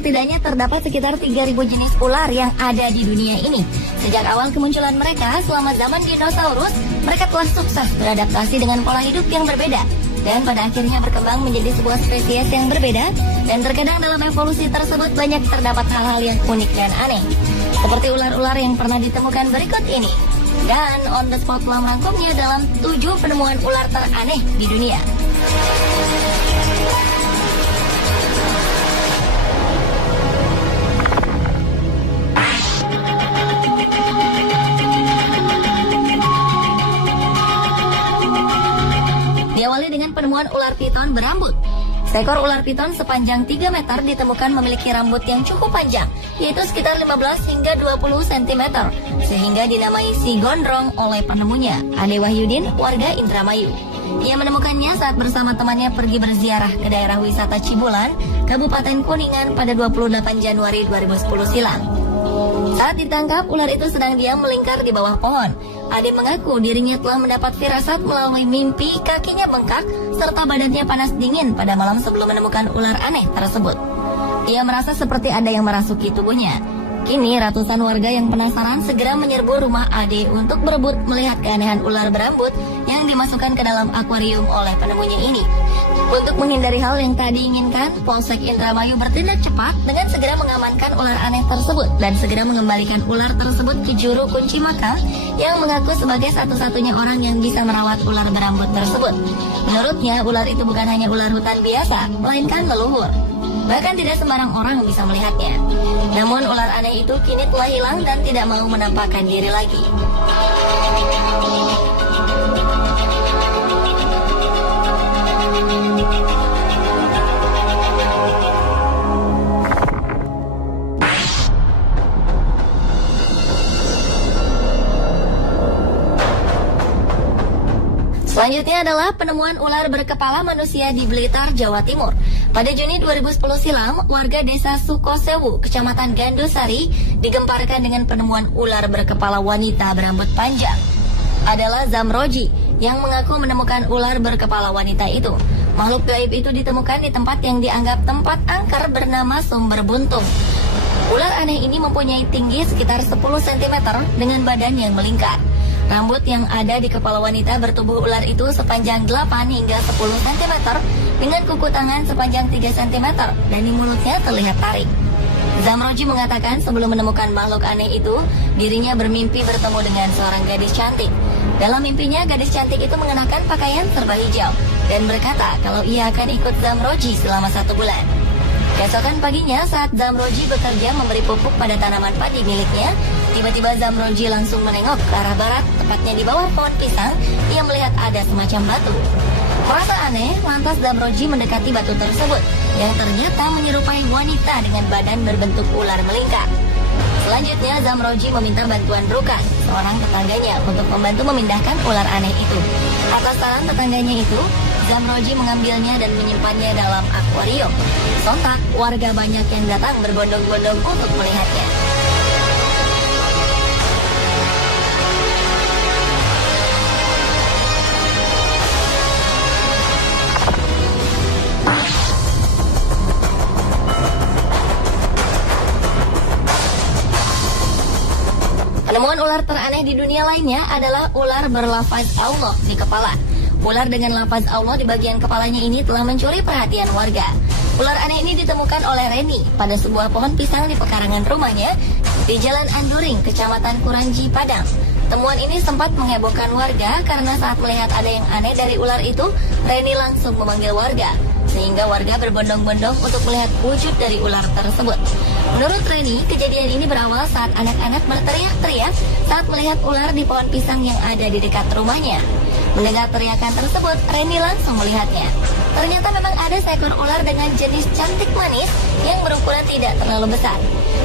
setidaknya terdapat sekitar 3.000 jenis ular yang ada di dunia ini. Sejak awal kemunculan mereka selama zaman dinosaurus, mereka telah sukses beradaptasi dengan pola hidup yang berbeda. Dan pada akhirnya berkembang menjadi sebuah spesies yang berbeda. Dan terkadang dalam evolusi tersebut banyak terdapat hal-hal yang unik dan aneh. Seperti ular-ular yang pernah ditemukan berikut ini. Dan On The Spot telah merangkumnya dalam 7 penemuan ular teraneh di dunia. Diawali dengan penemuan ular piton berambut. Seekor ular piton sepanjang 3 meter ditemukan memiliki rambut yang cukup panjang, yaitu sekitar 15 hingga 20 cm, sehingga dinamai si gondrong oleh penemunya, Ade Wahyudin, warga Indramayu. Ia menemukannya saat bersama temannya pergi berziarah ke daerah wisata Cibulan, Kabupaten Kuningan pada 28 Januari 2010 silam. Saat ditangkap, ular itu sedang diam melingkar di bawah pohon. Ade mengaku dirinya telah mendapat firasat melalui mimpi kakinya bengkak serta badannya panas dingin pada malam sebelum menemukan ular aneh tersebut. Ia merasa seperti ada yang merasuki tubuhnya. Kini ratusan warga yang penasaran segera menyerbu rumah Ade untuk berebut melihat keanehan ular berambut yang dimasukkan ke dalam akuarium oleh penemunya ini. Untuk menghindari hal yang tak diinginkan, Polsek Indramayu bertindak cepat dengan segera mengamankan ular aneh tersebut dan segera mengembalikan ular tersebut ke juru kunci makam yang mengaku sebagai satu-satunya orang yang bisa merawat ular berambut tersebut. Menurutnya, ular itu bukan hanya ular hutan biasa, melainkan leluhur. Bahkan tidak sembarang orang bisa melihatnya. Namun ular aneh itu kini telah hilang dan tidak mau menampakkan diri lagi. Selanjutnya adalah penemuan ular berkepala manusia di Blitar, Jawa Timur. Pada Juni 2010 silam, warga desa Sukosewu, Kecamatan Gandusari, digemparkan dengan penemuan ular berkepala wanita berambut panjang. Adalah Zamroji yang mengaku menemukan ular berkepala wanita itu. Makhluk gaib itu ditemukan di tempat yang dianggap tempat angker bernama Sumber Buntung. Ular aneh ini mempunyai tinggi sekitar 10 cm dengan badan yang melingkar. Rambut yang ada di kepala wanita bertubuh ular itu sepanjang 8 hingga 10 cm dengan kuku tangan sepanjang 3 cm dan di mulutnya terlihat taring. Zamroji mengatakan sebelum menemukan makhluk aneh itu, dirinya bermimpi bertemu dengan seorang gadis cantik. Dalam mimpinya, gadis cantik itu mengenakan pakaian serba hijau dan berkata kalau ia akan ikut Zamroji selama 1 bulan. Keesokan paginya saat Zamroji bekerja memberi pupuk pada tanaman padi miliknya, tiba-tiba Zamroji langsung menengok ke arah barat, tepatnya di bawah pohon pisang. Ia melihat ada semacam batu. Merasa aneh, lantas Zamroji mendekati batu tersebut, yang ternyata menyerupai wanita dengan badan berbentuk ular melingkar. Selanjutnya Zamroji meminta bantuan Rukan, seorang tetangganya, untuk membantu memindahkan ular aneh itu. Atas saran tetangganya itu, Zamroji mengambilnya dan menyimpannya dalam akuarium. Sontak, warga banyak yang datang berbondong-bondong untuk melihatnya. Penemuan ular teraneh di dunia lainnya adalah ular berlafaz Allah di kepala. Ular dengan lafaz Allah di bagian kepalanya ini telah mencuri perhatian warga. Ular aneh ini ditemukan oleh Reni pada sebuah pohon pisang di pekarangan rumahnya di Jalan Anduring, Kecamatan Kuranji, Padang. Temuan ini sempat menghebohkan warga karena saat melihat ada yang aneh dari ular itu, Reni langsung memanggil warga, sehingga warga berbondong-bondong untuk melihat wujud dari ular tersebut. Menurut Reni, kejadian ini berawal saat anak-anak berteriak-teriak saat melihat ular di pohon pisang yang ada di dekat rumahnya. Mendengar teriakan tersebut, Reni langsung melihatnya. Ternyata memang ada seekor ular dengan jenis cantik manis yang berukuran tidak terlalu besar.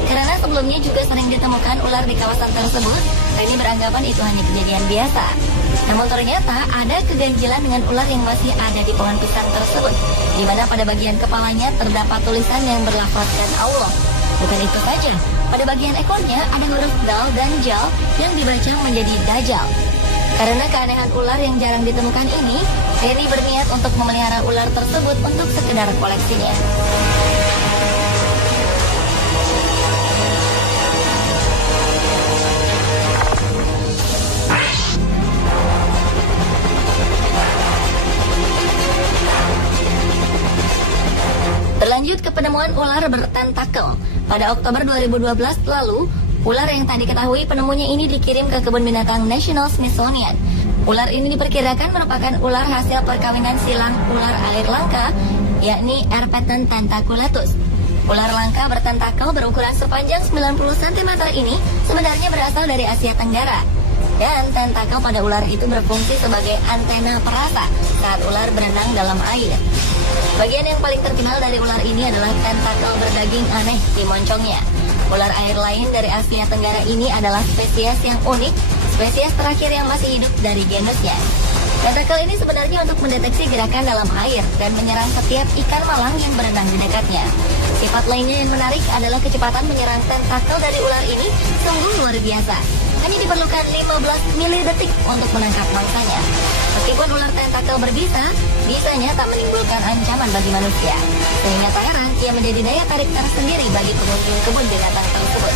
Karena sebelumnya juga sering ditemukan ular di kawasan tersebut, Reni beranggapan itu hanya kejadian biasa. Namun ternyata ada keganjilan dengan ular yang masih ada di pohon pisang tersebut, di mana pada bagian kepalanya terdapat tulisan yang berlafazkan Allah. Bukan itu saja, pada bagian ekornya ada huruf dal dan jal yang dibaca menjadi Dajjal. Karena keanehan ular yang jarang ditemukan ini, Reni berniat untuk memelihara ular tersebut untuk sekedar koleksinya. Penemuan ular bertentakel. Pada Oktober 2012 lalu, ular yang tak diketahui penemunya ini dikirim ke Kebun Binatang National Smithsonian. Ular ini diperkirakan merupakan ular hasil perkawinan silang ular air langka, yakni Erpeton tentaculatus. Ular langka bertentakel berukuran sepanjang 90 cm ini sebenarnya berasal dari Asia Tenggara. Dan tentakel pada ular itu berfungsi sebagai antena perasa saat ular berenang dalam air. Bagian yang paling terkenal dari ular ini adalah tentakel berdaging aneh di moncongnya. Ular air lain dari Asia Tenggara ini adalah spesies yang unik, spesies terakhir yang masih hidup dari genusnya. Tentakel ini sebenarnya untuk mendeteksi gerakan dalam air dan menyerang setiap ikan malang yang berenang di dekatnya. Sifat lainnya yang menarik adalah kecepatan menyerang tentakel dari ular ini sungguh luar biasa. Hanya diperlukan 15 milidetik untuk menangkap mangsanya. Meskipun ular tentakel berbisa, bisanya tak menimbulkan ancaman bagi manusia. Sehingga tak heran ia menjadi daya tarik tersendiri bagi pengunjung kebun binatang tersebut.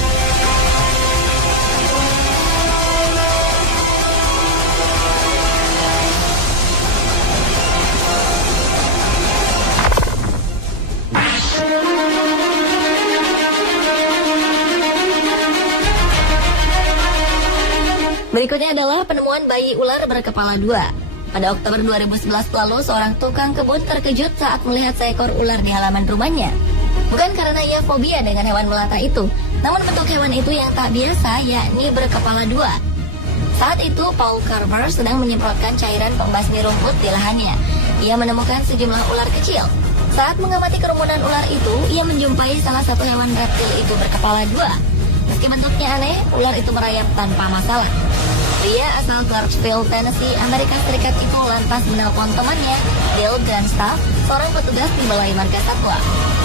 Berikutnya adalah penemuan bayi ular berkepala dua. Pada Oktober 2011 lalu, seorang tukang kebun terkejut saat melihat seekor ular di halaman rumahnya. Bukan karena ia fobia dengan hewan melata itu, namun bentuk hewan itu yang tak biasa, yakni berkepala dua. Saat itu, Paul Carver sedang menyemprotkan cairan pembasmi rumput di lahannya. Ia menemukan sejumlah ular kecil. Saat mengamati kerumunan ular itu, ia menjumpai salah satu hewan reptil itu berkepala dua. Meski bentuknya aneh, ular itu merayap tanpa masalah. Pria asal Clarksville, Tennessee, Amerika Serikat itu lantas menelpon temannya, Dale Grandstaff, seorang petugas di Balai Marga Satwa.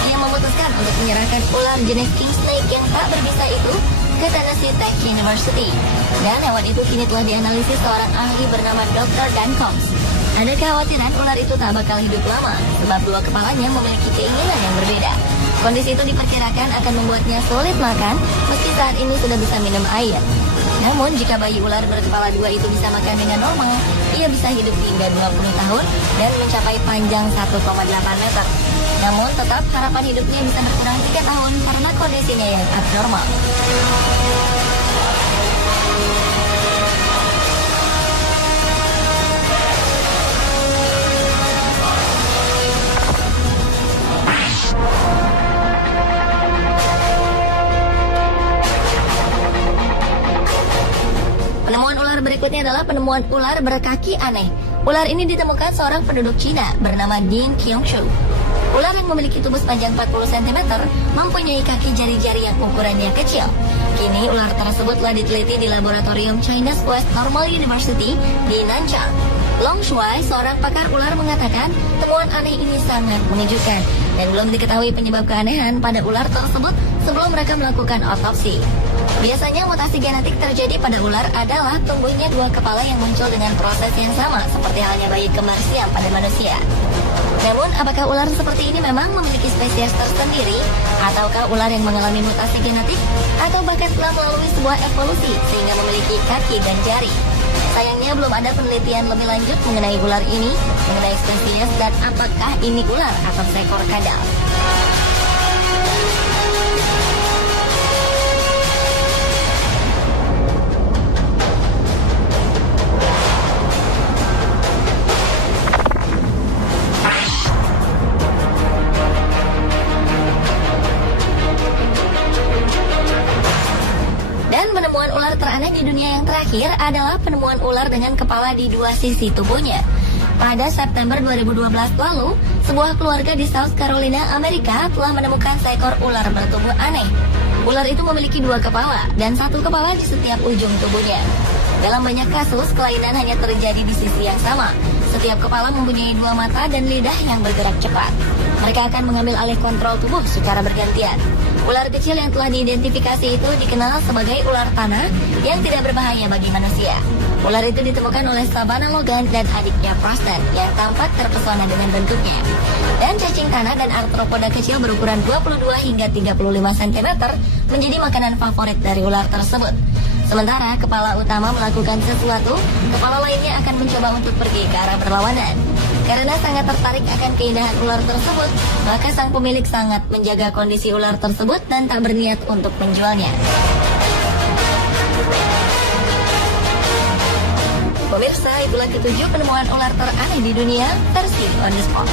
Ia memutuskan untuk menyerahkan ular jenis king snake yang tak berbisa itu ke Tennessee Tech University. Dan hewan itu kini telah dianalisis seorang ahli bernama Dr. Dan Combs. Ada kekhawatiran ular itu tak bakal hidup lama, sebab dua kepalanya memiliki keinginan yang berbeda. Kondisi itu diperkirakan akan membuatnya sulit makan, meski saat ini sudah bisa minum air. Namun, jika bayi ular berkepala dua itu bisa makan dengan normal, ia bisa hidup hingga 20 tahun dan mencapai panjang 1,8 meter. Namun, tetap harapan hidupnya bisa berkurang 3 tahun karena kondisinya yang abnormal. Penemuan ular berikutnya adalah penemuan ular berkaki aneh. Ular ini ditemukan seorang penduduk Cina bernama Ding Qiangshu. Ular yang memiliki tubuh sepanjang 40 cm mempunyai kaki jari-jari yang ukurannya kecil. Kini ular tersebut telah diteliti di laboratorium China's West Normal University di Nanchang. Long Shuai, seorang pakar ular, mengatakan temuan aneh ini sangat mengejutkan dan belum diketahui penyebab keanehan pada ular tersebut sebelum mereka melakukan otopsi. Biasanya mutasi genetik terjadi pada ular adalah tumbuhnya dua kepala yang muncul dengan proses yang sama seperti halnya bayi kembar siam pada manusia. Namun, apakah ular seperti ini memang memiliki spesies tersendiri? Ataukah ular yang mengalami mutasi genetik? Atau bahkan telah melalui sebuah evolusi sehingga memiliki kaki dan jari? Sayangnya belum ada penelitian lebih lanjut mengenai ular ini, mengenai spesies dan apakah ini ular atau seekor kadal. Penemuan ular teraneh di dunia yang terakhir adalah penemuan ular dengan kepala di dua sisi tubuhnya. Pada September 2012 lalu, sebuah keluarga di South Carolina, Amerika telah menemukan seekor ular bertubuh aneh. Ular itu memiliki dua kepala dan satu kepala di setiap ujung tubuhnya. Dalam banyak kasus, kelainan hanya terjadi di sisi yang sama. Setiap kepala mempunyai dua mata dan lidah yang bergerak cepat. Mereka akan mengambil alih kontrol tubuh secara bergantian. Ular kecil yang telah diidentifikasi itu dikenal sebagai ular tanah yang tidak berbahaya bagi manusia. Ular itu ditemukan oleh Savannah Logan dan adiknya Preston yang tampak terpesona dengan bentuknya. Dan cacing tanah dan arthropoda kecil berukuran 22 hingga 35 cm menjadi makanan favorit dari ular tersebut. Sementara kepala utama melakukan sesuatu, kepala lainnya akan mencoba untuk pergi ke arah berlawanan. Karena sangat tertarik akan keindahan ular tersebut, maka sang pemilik sangat menjaga kondisi ular tersebut dan tak berniat untuk menjualnya. Pemirsa, itulah ketujuh penemuan ular teraneh di dunia versi On The Spot.